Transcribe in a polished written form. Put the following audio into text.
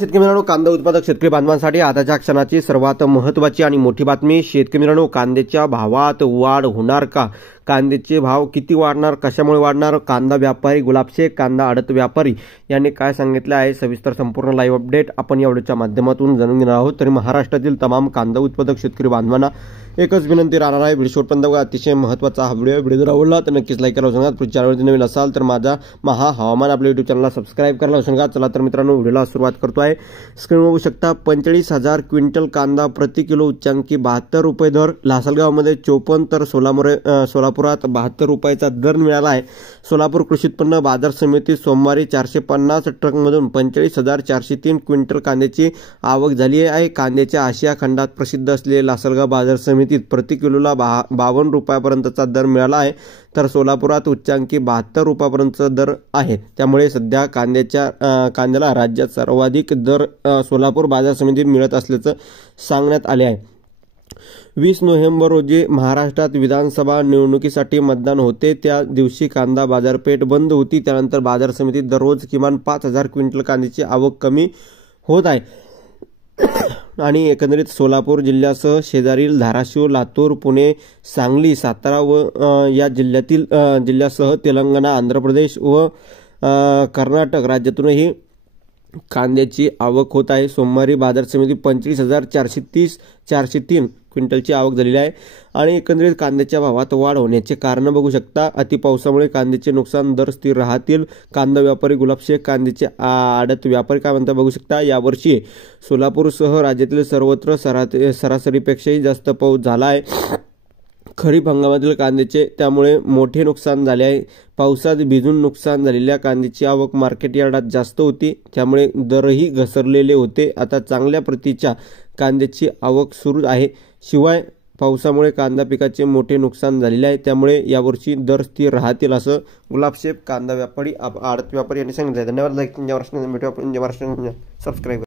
शेतकरी मित्रांनो, कांदा उत्पादक शेतकरी बांधवांसाठी आताच्या क्षणाची सर्वात महत्त्वाची आणि मोठी बातमी. शेतकरी मित्रांनो, कांद्याच्या भावात वाढ होणार का? कांद्याचे भाव किती वाढणार, कशामुळे वाढणार? कांदा व्यापारी गुलाबशेख, कांदा आडत व्यापारी यांनी काय सांगितले आहे, सविस्तर संपूर्ण लाईव्ह अपडेट आपण या व्हिडिओच्या माध्यमातून जाणून घेणार आहोत. तरी महाराष्ट्रातील तमाम कांदा उत्पादक शेतकरी बांधवांना एकच विनंती राहणार आहे, व्हिडिओ शेवटपर्यंत बघा. अतिशय महत्त्वाचा हा व्हिडिओ जर आवडला तर नक्कीच लाईक करायला सांगा. पुढच्या चॅनलवरती नवीन असाल तर माझा महा हवामान आपल्या युट्यूब चॅनलला सबस्क्राईब करायला सांगा. चला तर मित्रांनो, व्हिडिओला सुरुवात करतो आहे. स्क्रीनवर बघू शकता 45,000 क्विंटल कांदा प्रति किलो उच्चांकी 72 रुपये दर. लासलगावमध्ये 54 तर सोलापुरात 72 रुपयाचा दर मिळाला आहे. सोलापूर कृषी उत्पन्न बाजार समितीत सोमवारी 450 ट्रकमधून 45,403 क्विंटल कांद्याची आवक झाली आहे. कांद्याच्या आशिया खंडात प्रसिद्ध असलेले लासलगाव बाजार समितीत प्रति किलोला 52 रुपयापर्यंतचा दर मिळाला आहे, तर सोलापुरात उच्चांकी 72 रुपयापर्यंतचा दर आहे. त्यामुळे सध्या कांद्याला राज्यात सर्वाधिक दर सोलापूर बाजार समितीत मिळत असल्याचं सांगण्यात आले आहे. 20 नोव्हेंबर रोजी महाराष्ट्रात विधानसभा निवडणुकीसाठी मतदान होते. त्या दिवशी कांदा बाजारपेठ बंद होती. त्यानंतर बाजार समितीत दररोज किमान 5,000 क्विंटल कांद्याची आवक कमी होत आहे आणि एकंदरीत सोलापूर जिल्ह्यासह शेजारील धाराशिव, लातूर, पुणे, सांगली, सातारा व या जिल्ह्यासह तेलंगणा, आंध्र प्रदेश व कर्नाटक राज्यातूनही कांद्याची आवक होत आहे. सोमवारी बाजार समिती 25,403 क्विंटलची आवक झालेली आहे आणि एकंदरीत कांद्याच्या भावात वाढ होण्याचे कारण बघू शकता. अतिपावसामुळे कांद्याचे नुकसान, दर स्थिर राहतील. कांदा व्यापारी गुलाबशेख, कांद्याचे आडत व्यापारी काय म्हणतात बघू शकता. यावर्षी सोलापूरसह राज्यातील सर्वत्र सरासरीपेक्षाही जास्त पाऊस झाला आहे. खरीप हंगामातील कांद्याचे त्यामुळे मोठे नुकसान झाले आहे. पावसात भिजून नुकसान झालेल्या कांद्याची आवक मार्केट यार्डात जास्त होती, त्यामुळे दरही घसरलेले होते. आता चांगल्या प्रतीच्या कांद्याची आवक सुरू आहे. शिवाय पावसामुळे कांदा पिकाचे मोठे नुकसान झालेले आहे, त्यामुळे यावर्षी दर स्थिर राहतील असं गुलाबशेख, कांदा व्यापारी आडत व्यापारी यांनी सांगितलं. धन्यवाद. Like subscribe.